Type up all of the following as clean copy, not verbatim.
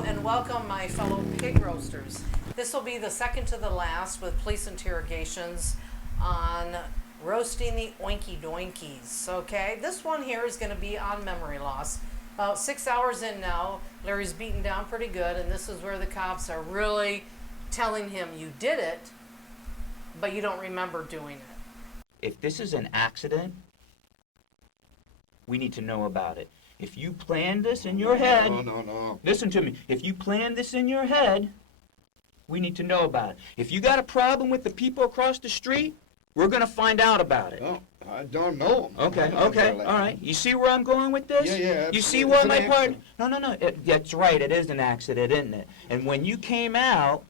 Hello and welcome, my fellow pig roasters. This will be the second to the last with police interrogations on roasting the oinky doinkies. Okay, this one here is going to be on memory loss. About 6 hours in now, Larry's beaten down pretty good, and this is where the cops are really telling him you did it, but you don't remember doing it. If this is an accident, we need to know about it. If you planned this in your head... No. Listen to me. If you planned this in your head, we need to know about it. If you got a problem with the people across the street, we're going to find out about it. No, I don't know. Okay, all right. You see where I'm going with this? Yeah. You see what my part... No. That's right. It is an accident, isn't it? And when you came outside,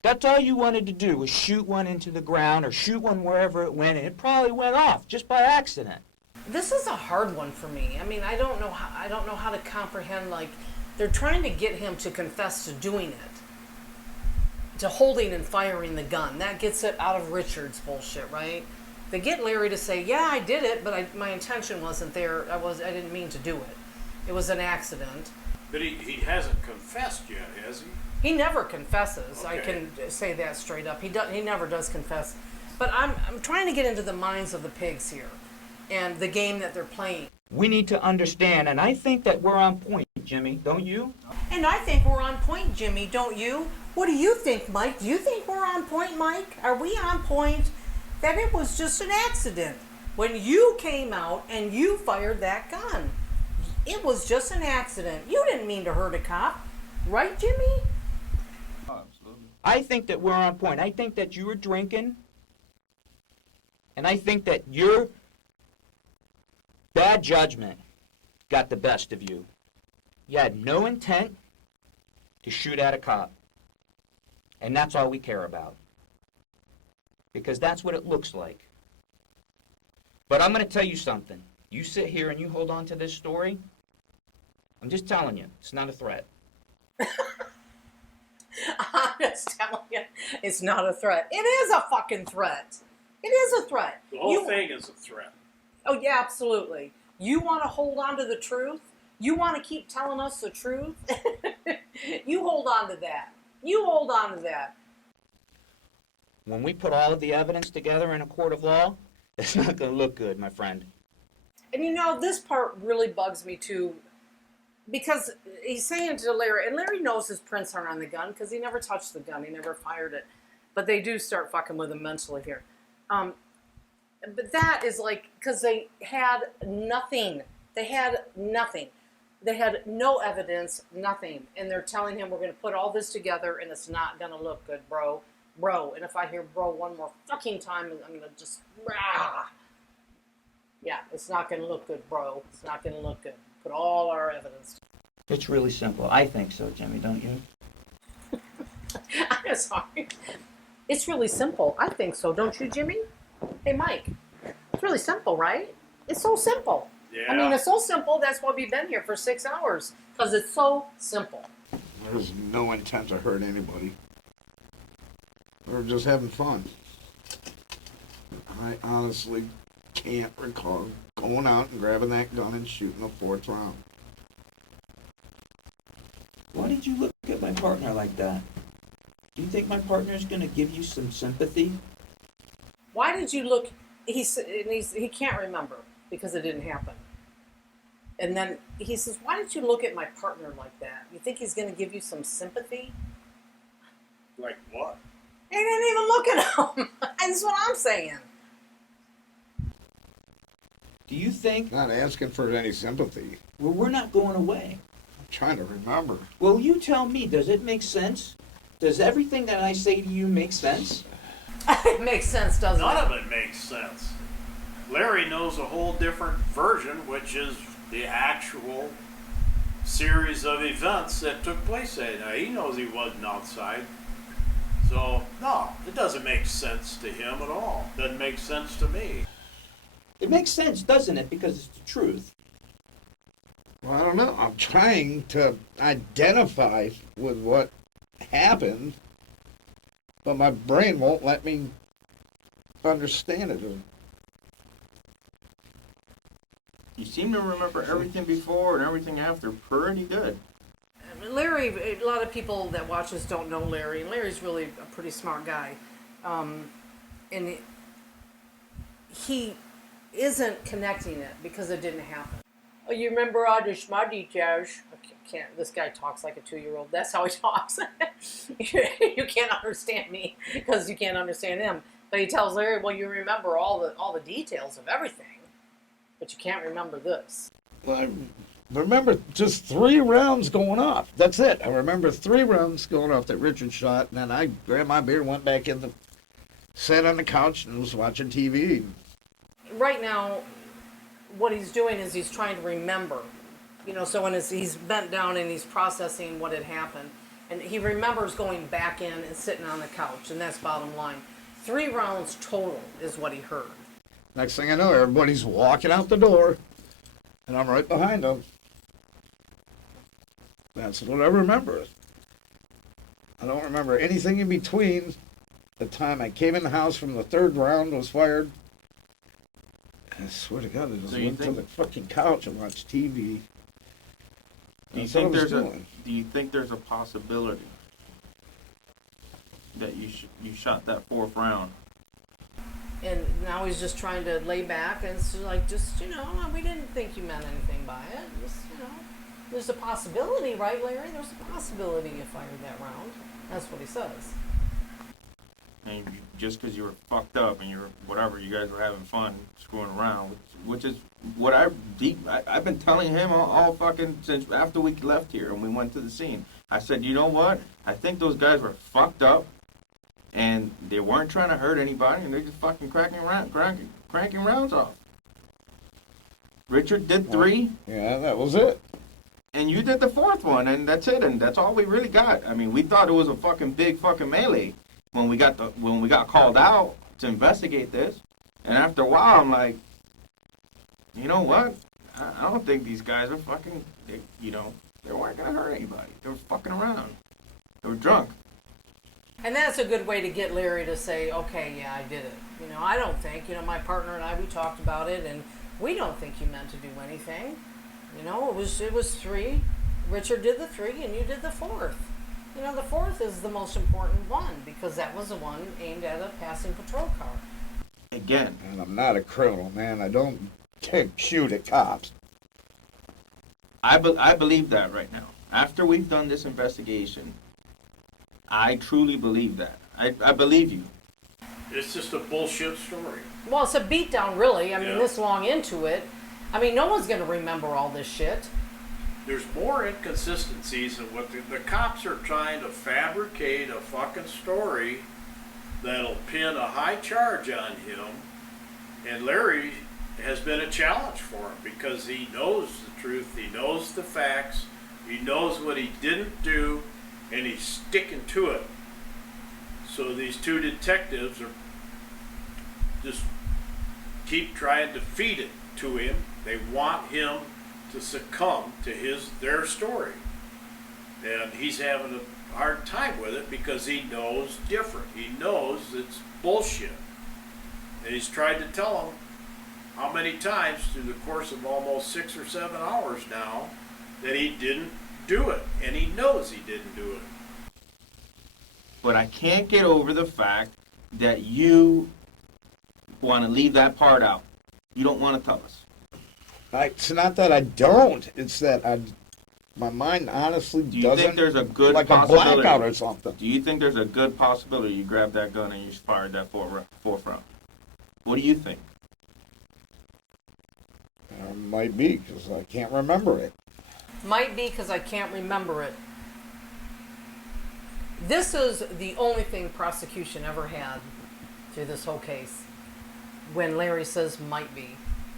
that's all you wanted to do was shoot one into the ground or shoot one wherever it went, and it probably went off just by accident. This is a hard one for me. I mean, I don't know how to comprehend, like, they're trying to get him to confess to doing it, to holding and firing the gun. That gets it out of Richard's bullshit, right? They get Larry to say, yeah, I did it, but my intention wasn't there. I didn't mean to do it. It was an accident. But he hasn't confessed yet, has he? He never confesses. Okay. I can say that straight up. He never does confess. But I'm trying to get into the minds of the pigs here and the game that they're playing. We need to understand, and I think that we're on point, Jimmy, don't you? And I think we're on point, Jimmy, don't you? What do you think, Mike? Do you think we're on point, Mike? Are we on point that it was just an accident? When you came out and you fired that gun, it was just an accident. You didn't mean to hurt a cop, right, Jimmy? Absolutely. I think that we're on point. I think that you were drinking, and I think that your bad judgment got the best of you. You had no intent to shoot at a cop. And that's all we care about. Because that's what it looks like. But I'm going to tell you something. You sit here and you hold on to this story. I'm just telling you, it's not a threat. I'm just telling you, it's not a threat. It is a fucking threat. It is a threat. The whole thing is a threat. Oh, yeah, absolutely. You want to hold on to the truth? You want to keep telling us the truth? You hold on to that. You hold on to that. When we put all of the evidence together in a court of law, it's not going to look good, my friend. And you know, this part really bugs me too, because he's saying to Larry, and Larry knows his prints aren't on the gun because he never touched the gun, he never fired it. But they do start fucking with him mentally here. But that is like, because they had nothing. They had nothing. They had no evidence, nothing. And they're telling him, we're going to put all this together and it's not going to look good, bro. Bro. And if I hear bro one more fucking time, I'm going to just, rah. Yeah, it's not going to look good, bro. It's not going to look good. Put all our evidence. It's really simple. I think so, Jimmy, don't you? I'm sorry. It's really simple. I think so. Don't you, Jimmy? Hey, Mike. It's really simple, right? It's so simple. Yeah. I mean, it's so simple. That's why we've been here for 6 hours. Because it's so simple. There's no intent to hurt anybody. We're just having fun. I honestly can't recall going out and grabbing that gun and shooting a fourth round. Why did you look at my partner like that? Do you think my partner's going to give you some sympathy? Why did you look? He can't remember because it didn't happen. And then he says, why did you look at my partner like that? You think he's going to give you some sympathy? Like what? He didn't even look at him. That's what I'm saying. Do you think... Not asking for any sympathy. Well, we're not going away. I'm trying to remember. Well, you tell me, does it make sense? Does everything that I say to you make sense? It makes sense, doesn't it? None of it makes sense. Larry knows a whole different version, which is the actual series of events that took place that night. He knows he wasn't outside. So, no, it doesn't make sense to him at all. Doesn't make sense to me. It makes sense, doesn't it? Because it's the truth. Well, I don't know. I'm trying to identify with what happened, but my brain won't let me understand it. You seem to remember everything before and everything after pretty good. Larry, a lot of people that watch us don't know Larry, and Larry's really a pretty smart guy. And he isn't connecting it because it didn't happen. Oh, you remember all the smutty jars? Can't. This guy talks like a 2-year-old. That's how he talks. You can't understand me because you can't understand him. But he tells Larry, "Well, you remember all the details of everything, but you can't remember this." Well, I remember just 3 rounds going off. That's it. I remember 3 rounds going off that Richard shot, and then I grabbed my beer and went back in the, sat on the couch and was watching TV. Right now, what he's doing is he's trying to remember. So when he's bent down and he's processing what had happened, and he remembers going back in and sitting on the couch, and that's bottom line. 3 rounds total is what he heard. Next thing I know, everybody's walking out the door, and I'm right behind them. That's what I remember. I don't remember anything in between the time I came in the house from the 3rd round was fired. I swear to God, I just So you went to think- the fucking couch and watched TV. Do you That's what think I was there's doing. do you think there's a possibility that you shot that 4th round? And now he's just trying to lay back and it's like, we didn't think you meant anything by it. There's a possibility, right, Larry? There's a possibility you fired that round. That's what he says. And just because you were fucked up and you're whatever, you guys were having fun screwing around, which is what I've been telling him all fucking since after we left here and we went to the scene. I said, you know what? I think those guys were fucked up and they weren't trying to hurt anybody and they're just fucking cranking rounds off. Richard did 3. Yeah, that was it. And you did the 4th one, and that's it, and that's all we really got. I mean, we thought it was a fucking big fucking melee when we got called out to investigate this. And after a while, I'm like, you know what? I don't think these guys are fucking. They weren't gonna hurt anybody. They were fucking around. They were drunk. And that's a good way to get Larry to say, okay, yeah, I did it. I don't think, my partner and I, we talked about it, and we don't think you meant to do anything. It was 3. Richard did the 3, and you did the 4th. The 4th is the most important one because that was the one aimed at a passing patrol car. Again, And I'm not a criminal, man. I don't shoot at cops. I believe that right now. After we've done this investigation, I truly believe that. I believe you. It's just a bullshit story. Well, it's a beatdown, really. I mean, Yeah. this long into it. I mean, no one's going to remember all this shit. There's more inconsistencies in what the cops are trying to fabricate a fucking story that'll pin a high charge on him. And Larry has been a challenge for him because he knows the truth, he knows the facts, he knows what he didn't do, and he's sticking to it. So these 2 detectives are just keep trying to feed it to him. They want him to succumb to their story. And he's having a hard time with it because he knows different. He knows it's bullshit. And he's tried to tell them how many times through the course of almost 6 or 7 hours now that he didn't do it. And he knows he didn't do it. But I can't get over the fact that you want to leave that part out. You don't want to tell us. It's not that I don't. It's that my mind honestly Do you doesn't. think there's a good like possibility? a blackout or something. Do you think there's a good possibility you grabbed that gun and you fired that 4th round? What do you think? Might be because I can't remember it. Might be because I can't remember it. This is the only thing prosecution ever had through this whole case. When Larry says might be.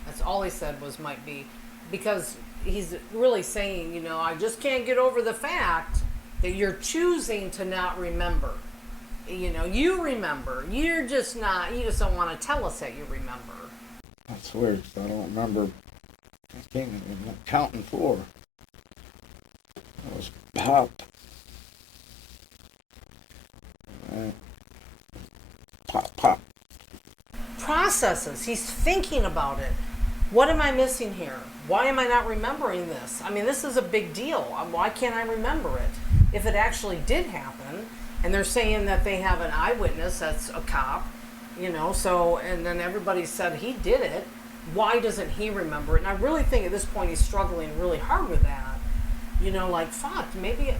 That's all he said was might be. Because he's really saying, I just can't get over the fact that you're choosing to not remember. You remember. You just don't want to tell us that you remember. That's weird. 'Cause I don't remember. I can't even counting 4. It was pop. Pop. Processes. He's thinking about it. What am I missing here? Why am I not remembering this? I mean, this is a big deal. Why can't I remember it? If it actually did happen, and they're saying that they have an eyewitness that's a cop, you know, so, and then everybody said he did it, why doesn't he remember it? And I really think at this point he's struggling really hard with that. You know, like, fuck, maybe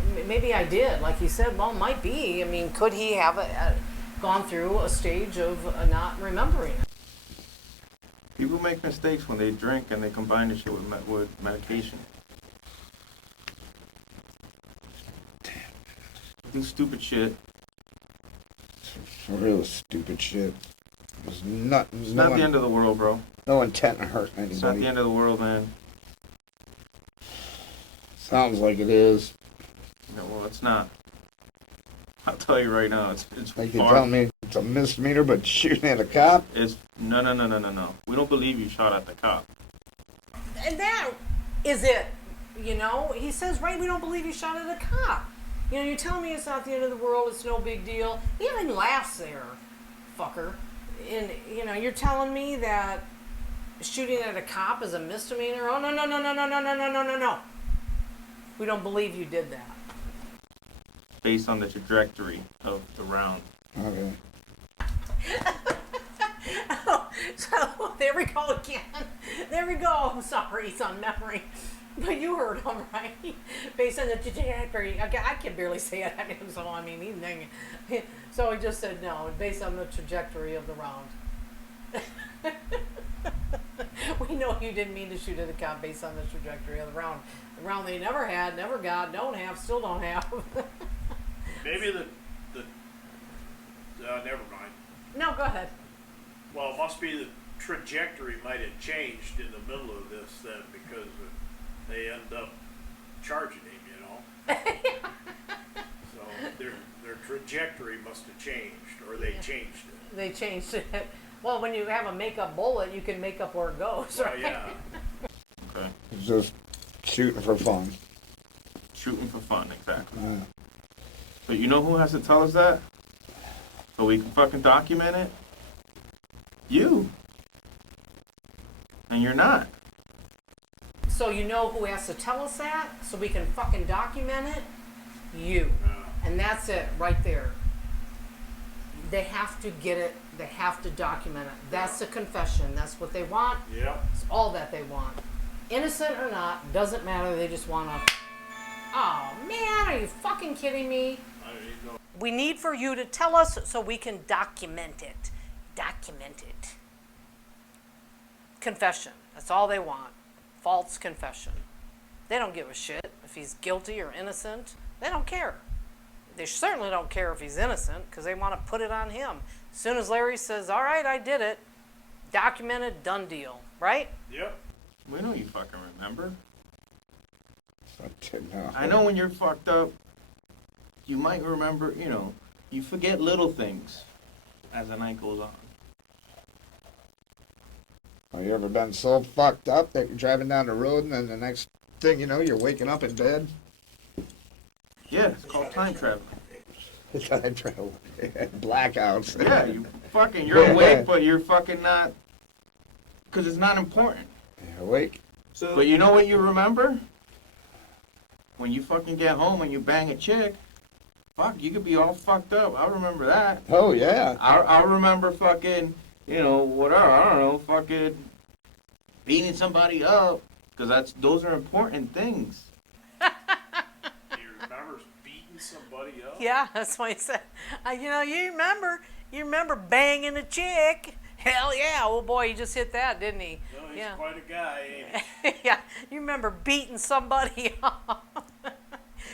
I did. Like he said, well, might be. I mean, could he have gone through a stage of not remembering it? People make mistakes when they drink and they combine the shit with medication. Do stupid shit. Real stupid shit. It's not The end of the world, bro. no intent to hurt anybody. It's not the end of the world, man. Sounds like it is. No, well, it's not. I'll tell you right now, it's Like you far. tell me it's a misdemeanor, but shooting at a cop? It's no. We don't believe you shot at the cop. And that is it. You know, he says, right, we don't believe you shot at a cop. You know, you're telling me it's not the end of the world, it's no big deal. He even laughs there, fucker. And, you know, you're telling me that shooting at a cop is a misdemeanor? Oh, no. We don't believe you did that. Based on the trajectory of the round. Okay. So, there we go again. There we go. I'm sorry, it's on memory. But you heard him, right? Based on the trajectory. I can barely say it. So, I mean, so he just said no, based on the trajectory of the round. We know you didn't mean to shoot at a cop based on the trajectory of the round. The round they never had, never got, don't have, still don't have. Maybe never mind. No, go ahead. Well, it must be the trajectory might have changed in the middle of this then, because they end up charging him, you know. So their trajectory must have changed, or they changed it. They changed it. Well, when you have a make-up bullet, you can make up where it goes, Well, right? yeah. Okay. It's just shooting for fun. Shooting for fun, exactly. Yeah. But you know who has to tell us that? So we can fucking document it? You. And you're not. So you know who has to tell us that, so we can fucking document it? You. And that's it, right there. They have to get it. They have to document it. That's the confession. That's what they want. Yep. It's all that they want. Innocent or not, doesn't matter. They just want to. Oh, man, are you fucking kidding me? I don't even know. We need for you to tell us so we can document it. Document it. Confession. That's all they want. False confession. They don't give a shit if he's guilty or innocent. They don't care. They certainly don't care if he's innocent because they want to put it on him. As soon as Larry says, all right, I did it, documented, done deal, right? Yep. We know you fucking remember. I didn't know. I know when you're fucked up, you might remember, you know, you forget little things as the night goes on. Have you ever been so fucked up that you're driving down the road and then the next thing you know, you're waking up in bed? Yeah, it's called time travel. Time travel. Blackouts. Yeah, you're awake, but you're fucking not, because it's not important. You're awake. But you know what you remember? When you fucking get home and you bang a chick, fuck, you could be all fucked up. I remember that. Oh, yeah. I remember fucking, you know, whatever, I don't know, fucking beating somebody up, because those are important things. Do you remember beating somebody up? Yeah, that's what he said. You remember banging a chick. Hell yeah, oh boy, he just hit that, didn't he? No, he's Yeah. quite a guy, ain't he? Yeah, you remember beating somebody up.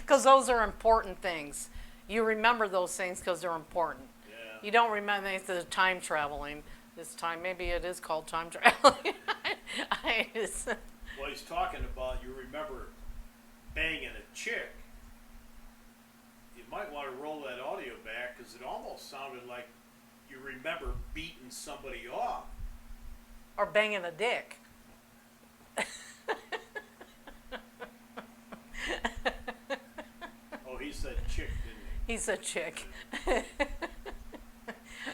Because those are important things. You remember those things because they're important. Yeah. You don't remember the time traveling. This time, maybe it is called time traveling. Well, he's talking about, you remember banging a chick. You might want to roll that audio back because it almost sounded like you remember beating somebody off. Or banging a dick. Oh, he said chick, didn't he? He's a chick.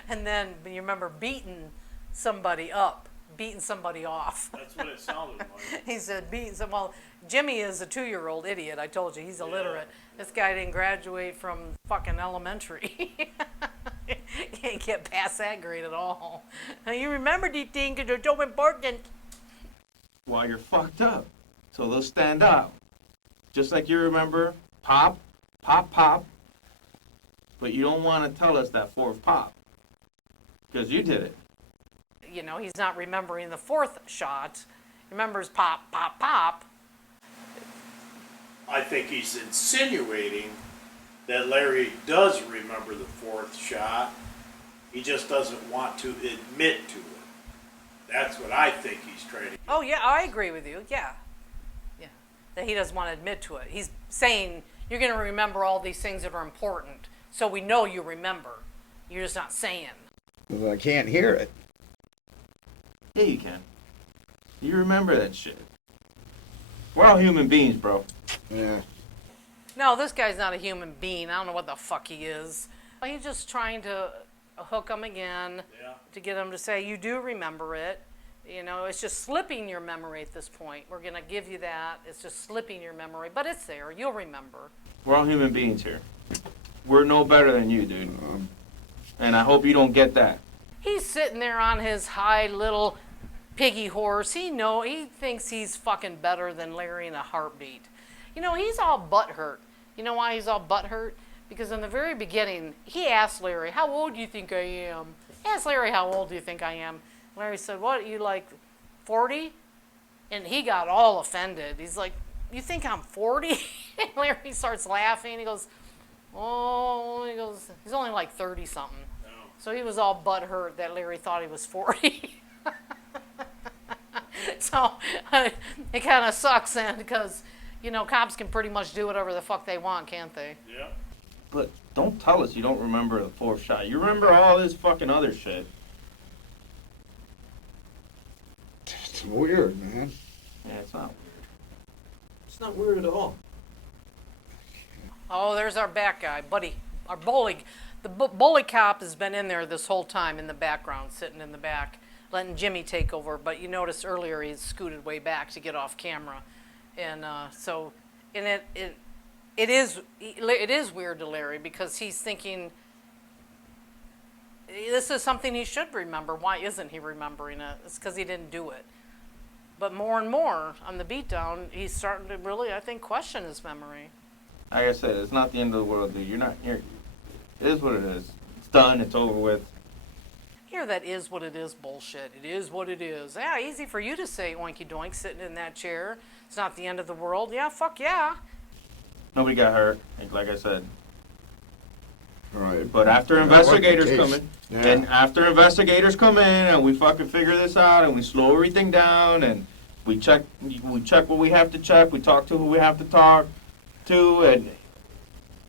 And then you remember beating somebody up. beating somebody off. That's what it sounded like. He said beating some. Well, Jimmy is a 2-year-old idiot. I told you he's illiterate. This guy didn't graduate from fucking elementary. He can't get past that grade at all. Now, you remember these things because they're so important. Well, you're fucked up. So they'll stand out. Just like you remember pop, pop, pop. But you don't want to tell us that fourth pop. Because you did it. You know, he's not remembering the fourth shot. He remembers pop, pop, pop. I think he's insinuating that Larry does remember the fourth shot. He just doesn't want to admit to it. That's what I think he's trying to. Oh, yeah, I agree with you. Yeah. Yeah. That he doesn't want to admit to it. He's saying you're going to remember all these things that are important. So we know you remember. You're just not saying. Well, I can't hear it. Yeah, you can. You remember that shit. We're all human beings, bro. Yeah. No, this guy's not a human being. I don't know what the fuck he is. He's just trying to hook him again to get him to say, you do remember it. You know, it's just slipping your memory at this point. We're going to give you that. It's just slipping your memory, but it's there. You'll remember. We're all human beings here. We're no better than you, dude. And I hope you don't get that. He's sitting there on his high little piggy horse. He thinks he's fucking better than Larry in a heartbeat. You know, he's all butthurt. You know why he's all butthurt? Because in the very beginning, he asked Larry, how old do you think I am? He asked Larry, how old do you think I am? Larry said, what, you like 40? And he got all offended. He's like, you think I'm 40? And Larry starts laughing. He goes, oh, he's only like 30 something. No. So he was all butthurt that Larry thought he was 40. So it kind of sucks then because, you know, cops can pretty much do whatever the fuck they want, can't they? Yeah. But don't tell us you don't remember the fourth shot. You remember all this fucking other shit. It's weird, man. Yeah, it's not weird. It's not weird at all. Oh, there's our back guy, buddy. Our bully. The bully cop has been in there this whole time in the background, sitting in the back, letting Jimmy take over. But you noticed earlier he scooted way back to get off camera. And it is weird to Larry because he's thinking this is something he should remember. Why isn't he remembering it? It's because he didn't do it. But more and more on the beatdown, he's starting to really, I think, question his memory. Like I said, it's not the end of the world, dude. It is what it is. It's done. It's over with. Hear that is what it is bullshit. It is what it is. Yeah, easy for you to say, oinky doink, sitting in that chair. It's not the end of the world. Yeah, fuck yeah. Nobody got hurt, like I said. Right. But after That wasn't the investigators case. come in, Yeah. and after investigators come in, and we fucking figure this out, and we slow everything down, and we check what we have to check, we talk to who we have to talk to, and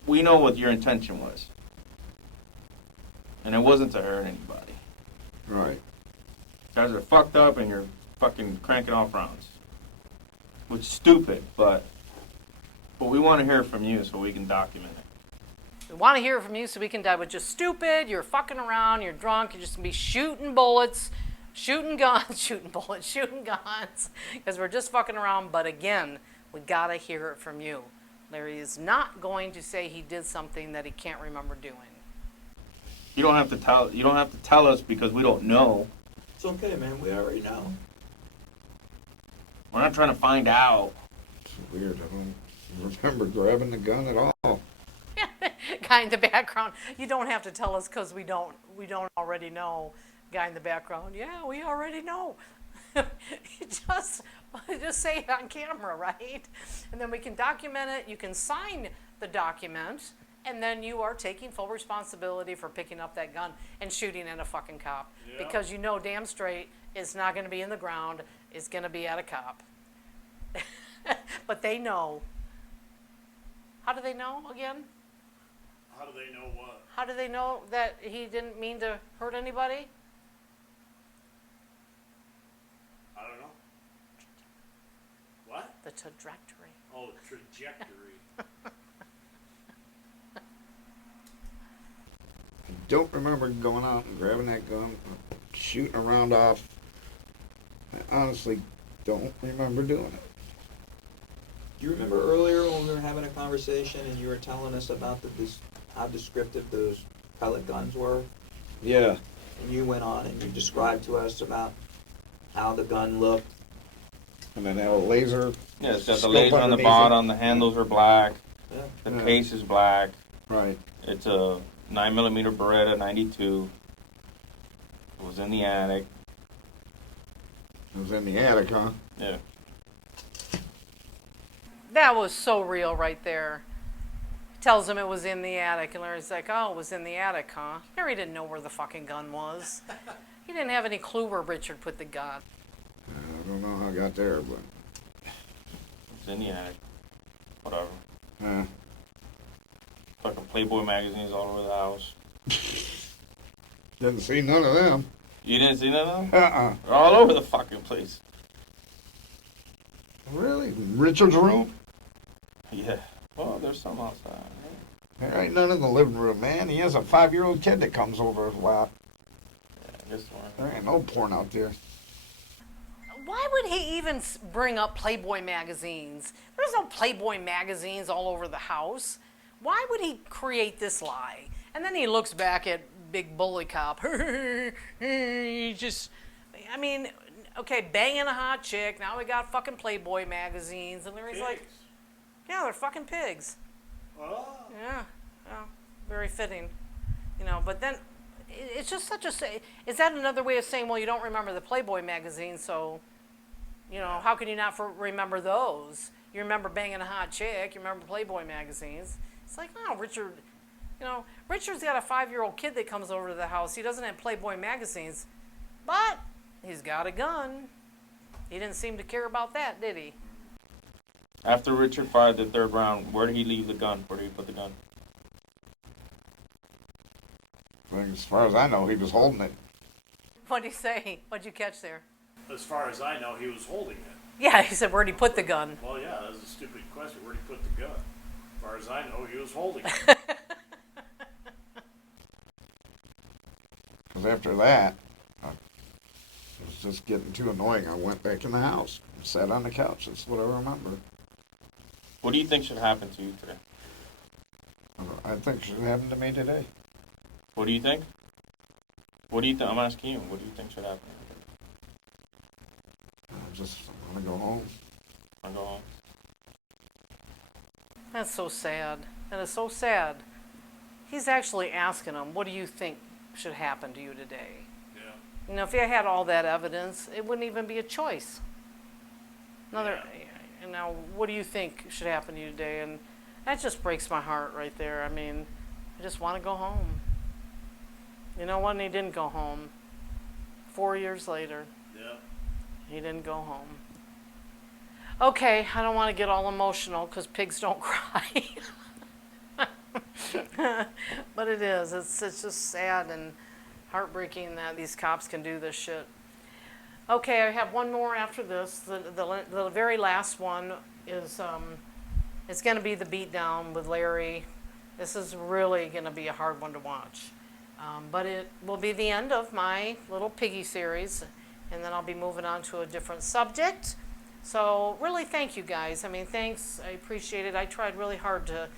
we know what your intention was. And it wasn't to hurt anybody. Right. You guys are fucked up, and you're fucking cranking off rounds. Which is stupid, but we want to hear from you so we can document it. We want to hear from you so we can die with just stupid, you're fucking around, you're drunk, you're just going to be shooting bullets, shooting guns, shooting bullets, shooting guns, because we're just fucking around. But again, we got to hear it from you. Larry is not going to say he did something that he can't remember doing. You don't have to tell us because we don't know. It's okay, man. We already know. We're not trying to find out. It's weird. I don't remember grabbing the gun at all. Guy in the background, you don't have to tell us because we don't already know. Guy in the background, yeah, we already know. You just say it on camera, right? And then we can document it. You can sign the document, and then you are taking full responsibility for picking up that gun and shooting at a fucking cop. Yeah. Because you know damn straight it's not going to be in the ground. It's going to be at a cop. But they know. How do they know again? How do they know what? How do they know that he didn't mean to hurt anybody? I don't know. What? The trajectory. Oh, trajectory. I don't remember going out and grabbing that gun, shooting a round off honestly don't remember doing it. Do you remember earlier when we were having a conversation and you were telling us about how descriptive those pellet guns were? Yeah. And you went on and you described to us about how the gun looked. And then have a laser. Yeah, it's got the scope laser on the underneath bottom, the handles are black, Yeah. the Yeah. case is black. Right. It's a 9mm Beretta 92. It was in the attic. It was in the attic, huh? Yeah. That was so real right there. Tells him it was in the attic, and Larry's like, oh, it was in the attic, huh? Larry didn't know where the fucking gun was. He didn't have any clue where Richard put the gun. I don't know how I got there, but It's in the attic. Whatever. uh, Fucking Playboy magazines all over the house. didn't see none of them. You didn't see none of them? Uh-uh. They're all over the fucking place. Really? Richard's room? Yeah. Well, there's some outside. Right? There ain't none in the living room, man. He has a 5-year-old kid that comes over a lot. Yeah, this one. There ain't no porn out there. Why would he even bring up Playboy magazines? There's no Playboy magazines all over the house. Why would he create this lie? And then he looks back at Big Bully Cop. He just, I mean, okay, banging a hot chick. Now we got fucking Playboy magazines. And Larry's like, Pigs. yeah, they're fucking pigs. Oh. Yeah, very fitting. You know, but then it's just such a, is that another way of saying, well, you don't remember the Playboy magazine, so, you know, how can you not remember those? You remember banging a hot chick, you remember Playboy magazines. It's like, no, Richard, you know, Richard's got a 5-year-old kid that comes over to the house. He doesn't have Playboy magazines, but he's got a gun. He didn't seem to care about that, did he? After Richard fired the 3rd round, where did he leave the gun? Where did he put the gun? As far as I know, he was holding it. What'd he say? What'd you catch there? As far as I know, he was holding it. Yeah, he said, where'd he put the gun? Well, yeah, that's a stupid question. Where'd he put the gun? As far as I know, he was holding it. Because after that, it was just getting too annoying. I went back in the house and sat on the couch. That's what I remember. What do you think should happen to you today? I think it should happen to me today. What do you think? What do you think? I'm asking you. What do you think should happen? I just want to go home. I go home. That's so sad. That is so sad. He's actually asking him, what do you think should happen to you today? Yeah. You know, if you had all that evidence, it wouldn't even be a choice. You know, what do you think should happen to you today? And that just breaks my heart right there. I mean, I just want to go home. You know what? And he didn't go home. 4 years later, Yeah. he didn't go home. Okay, I don't want to get all emotional because pigs don't cry. But it is. It's just sad and heartbreaking that these cops can do this shit. Okay, I have one more after this. The very last one is it's going to be the beatdown with Larry. This is really going to be a hard one to watch. But it will be the end of my little piggy series, and then I'll be moving on to a different subject. So really thank you guys. I mean, thanks. I appreciate it. I tried really hard to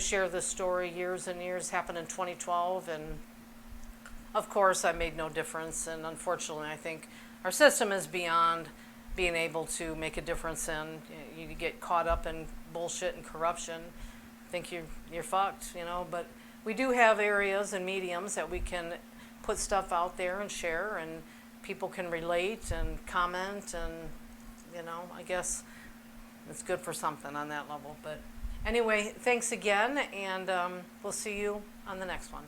share this story. Years and years happened in 2012, and of course I made no difference. And unfortunately, I think our system is beyond being able to make a difference, and you get caught up in bullshit and corruption. I think you're fucked, you know. But we do have areas and mediums that we can put stuff out there and share, and people can relate and comment, and you know, I guess it's good for something on that level. But anyway, thanks again, and we'll see you on the next one.